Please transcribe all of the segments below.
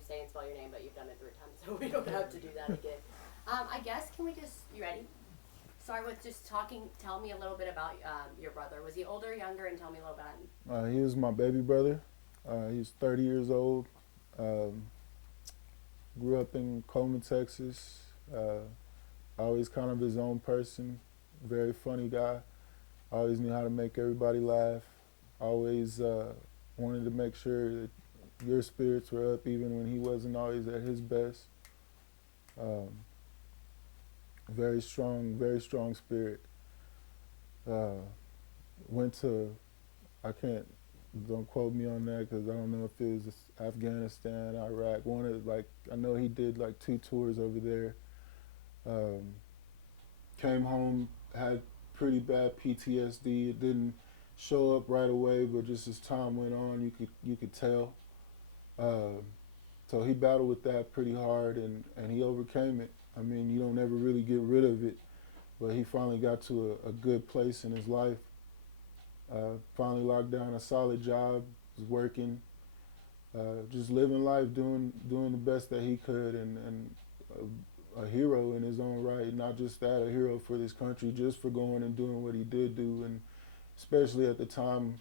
you say and spell your name, but you've done it 3 times, so we don't have to do that again. I guess, can we just, you ready? Sorry, with just talking, tell me a little bit about your brother. Was he older, younger, and tell me a little about him. He was my baby brother. He's 30 years old. Um, Grew up in Coleman, Texas. Always kind of his own person. Very funny guy. Always knew how to make everybody laugh. Always wanted to make sure that your spirits were up even when he wasn't always at his best. Um, very strong spirit. Uh, Went to, I can't, don't quote me on that because I don't know if it was Afghanistan, Iraq. One of, like, I know he did like 2 tours over there. Um, Came home, had pretty bad PTSD. It didn't show up right away, but just as time went on, you could tell. Uh, so he battled with that pretty hard, and he overcame it. I mean, you don't ever really get rid of it, but he finally got to a good place in his life. Finally locked down a solid job, was working, just living life, doing the best that he could, and a hero in his own right. Not just that, a hero for this country, just for going and doing what he did do, and especially at the time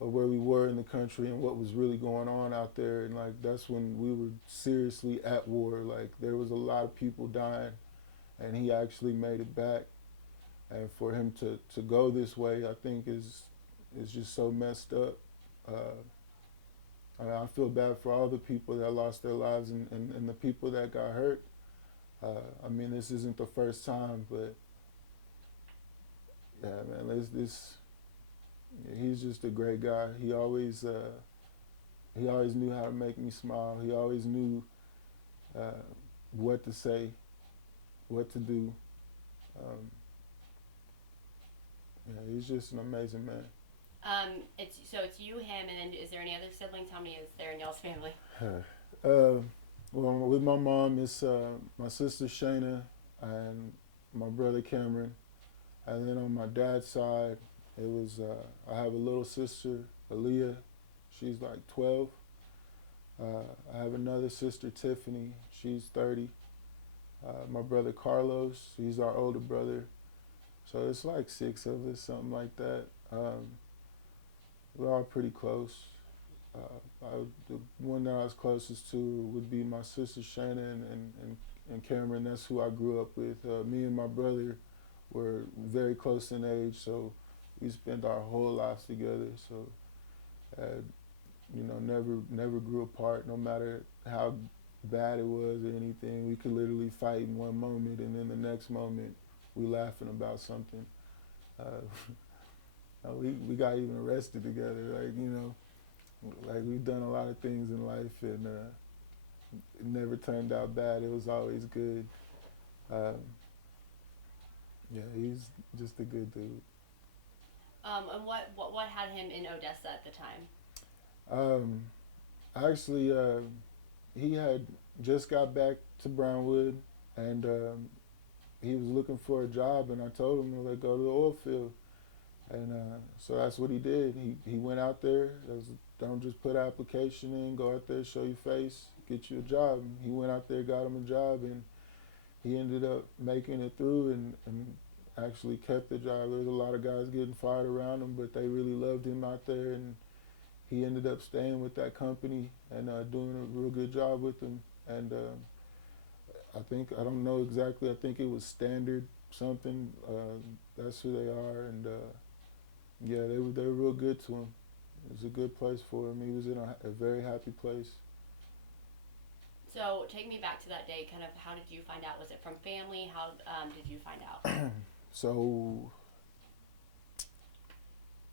of where we were in the country and what was really going on out there. And like that's when we were seriously at war. Like there was a lot of people dying, and he actually made it back. And for him to go this way, I think is just so messed up. Uh, I feel bad for all the people that lost their lives and the people that got hurt. I mean, this isn't the first time, but yeah, man, he's just a great guy. He always knew how to make me smile. He always knew uh, what to say, what to do. Um, yeah, he's just an amazing man. It's you, him, and then is there any other siblings? How many is there in y'all's family? uh, well, with my mom, it's my sister Shayna and my brother Cameron. And then on my dad's side, it was I have a little sister, Aaliyah. She's like 12. I have another sister, Tiffany. She's 30. My brother Carlos, he's our older brother. So it's like 6 of us, something like that. We're all pretty close. The one that I was closest to would be my sister Shannon and Cameron. That's who I grew up with. Me and my brother were very close in age, so we spent our whole lives together. So, never grew apart. No matter how bad it was or anything, we could literally fight in one moment, and then the next moment, we laughing about something. Uh, we got even arrested together. Like we've done a lot of things in life, and it never turned out bad. It was always good. Um, yeah, he's just a good dude. And what had him in Odessa at the time? Um, Actually, he had just got back to Brownwood, and he was looking for a job, and I told him to go to the oil field, and so that's what he did. He went out there. Don't just put an application in, go out there, show your face, get you a job. He went out there, got him a job, and he ended up making it through and actually kept the job. There's a lot of guys getting fired around him, but they really loved him out there, and he ended up staying with that company and doing a real good job with them. And I don't know exactly. I think it was Standard something. That's who they are, and yeah, they were real good to him. It was a good place for him. He was in a very happy place. So take me back to that day. Kind of, how did you find out? Was it from family? How did you find out? So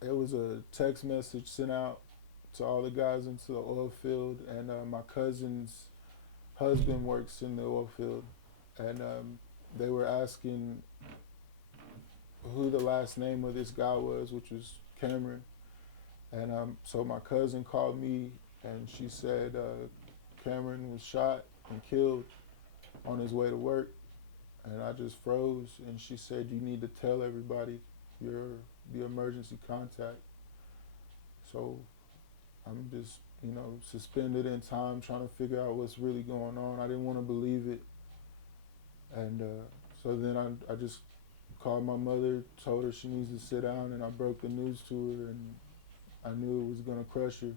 it was a text message sent out to all the guys into the oil field, and my cousin's husband works in the oil field, and they were asking who the last name of this guy was, which was Cameron. And so my cousin called me, and she said Cameron was shot and killed on his way to work. And I just froze, and she said, "You need to tell everybody you're the emergency contact." So I'm just suspended in time, trying to figure out what's really going on. I didn't want to believe it, and so then I just called my mother, told her she needs to sit down, and I broke the news to her, and I knew it was gonna crush her.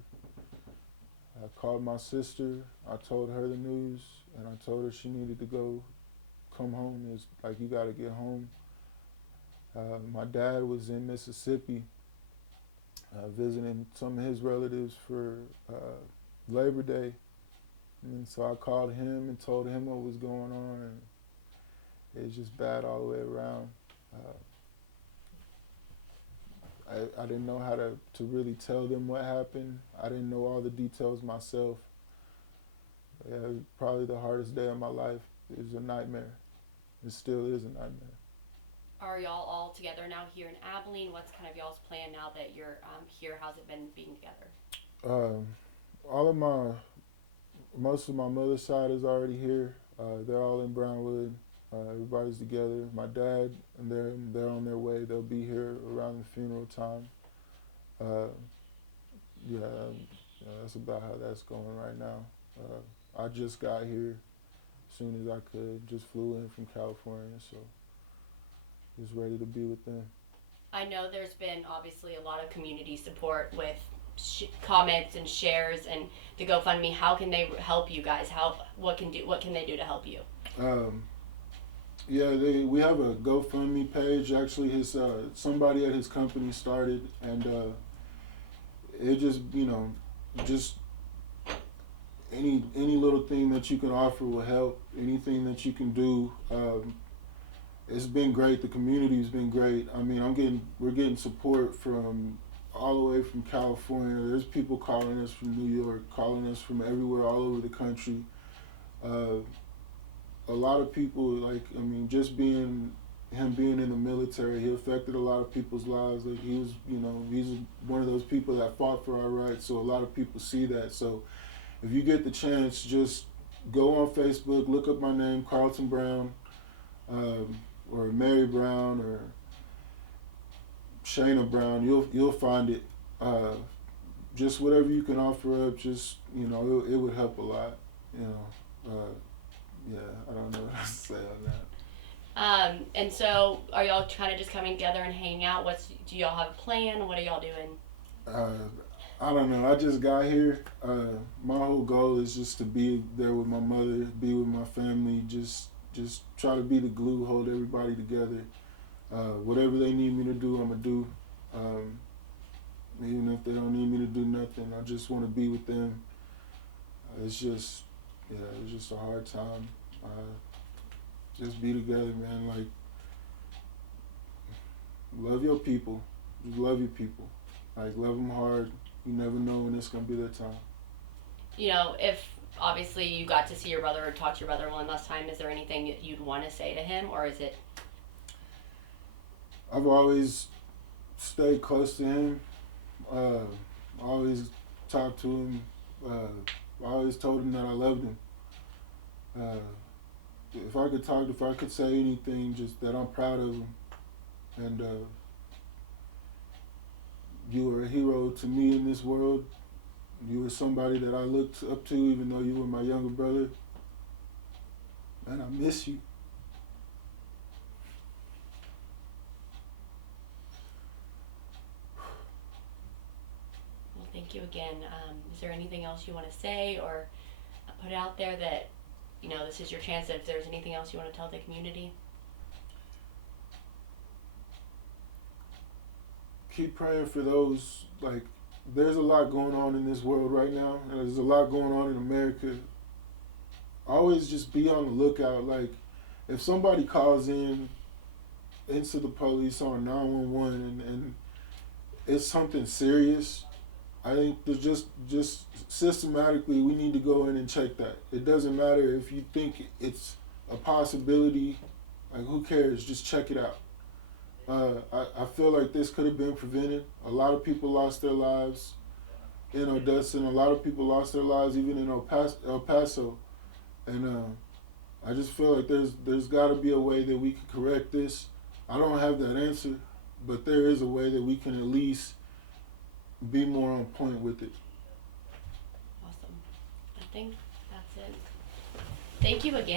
I called my sister, I told her the news, and I told her she needed to come home. It's like, you gotta get home. My dad was in Mississippi visiting some of his relatives for Labor Day. And so I called him and told him what was going on, and it was just bad all the way around. I didn't know how to really tell them what happened. I didn't know all the details myself. Yeah, it was probably the hardest day of my life. It was a nightmare. It still is a nightmare. Are y'all all together now here in Abilene? What's kind of y'all's plan now that you're here? How's it been being together? Most of my mother's side is already here. They're all in Brownwood. Everybody's together. My dad and they're on their way. They'll be here around the funeral time. Yeah, that's about how that's going right now. I just got here as soon as I could. Just flew in from California, so just ready to be with them. I know there's been obviously a lot of community support with comments and shares and the GoFundMe. How can they help you guys? What can they do to help you? Yeah, we have a GoFundMe page. Actually, somebody at his company started, and it just just any little thing that you can offer will help. Anything that you can do. It's been great. The community's been great. I mean, we're getting support from all the way from California. There's people calling us from New York, calling us from everywhere, all over the country. A lot of people, just him being in the military, he affected a lot of people's lives. Like, he's one of those people that fought for our rights. So a lot of people see that. So if you get the chance, just go on Facebook, look up my name, Carlton Brown, or Mary Brown, or Shayna Brown. You'll find it. Just whatever you can offer up, just it would help a lot. Yeah, I don't know what else to say on that. And so are y'all kind of just coming together and hanging out? Do y'all have a plan? What are y'all doing? I don't know. I just got here. My whole goal is just to be there with my mother, be with my family, just try to be the glue, hold everybody together. Whatever they need me to do, I'm going to do. Even if they don't need me to do nothing, I just want to be with them. It's just a hard time. Just be together, man. Like, love your people. Just love your people. Like, love them hard. You never know when it's going to be their time. If obviously you got to see your brother or talk to your brother one last time, is there anything that you'd want to say to him, or is it? I've always stayed close to him. Always talked to him. I always told him that I loved him. If I could say anything, just that I'm proud of him. And you were a hero to me in this world. You were somebody that I looked up to, even though you were my younger brother. And I miss you. Well, thank you again. Is there anything else you want to say or put out there that, this is your chance, that if there's anything else you want to tell the community? Keep praying for those. There's a lot going on in this world right now, and there's a lot going on in America. Always just be on the lookout. Like, if somebody calls into the police on 911 and it's something serious, I think that just systematically we need to go in and check that. It doesn't matter if you think it's a possibility. Like, who cares? Just check it out. I feel like this could have been prevented. A lot of people lost their lives in Odessa, and a lot of people lost their lives even in El Paso. And I just feel like there's got to be a way that we can correct this. I don't have that answer, but there is a way that we can at least be more on point with it. think that's it. Thank you again.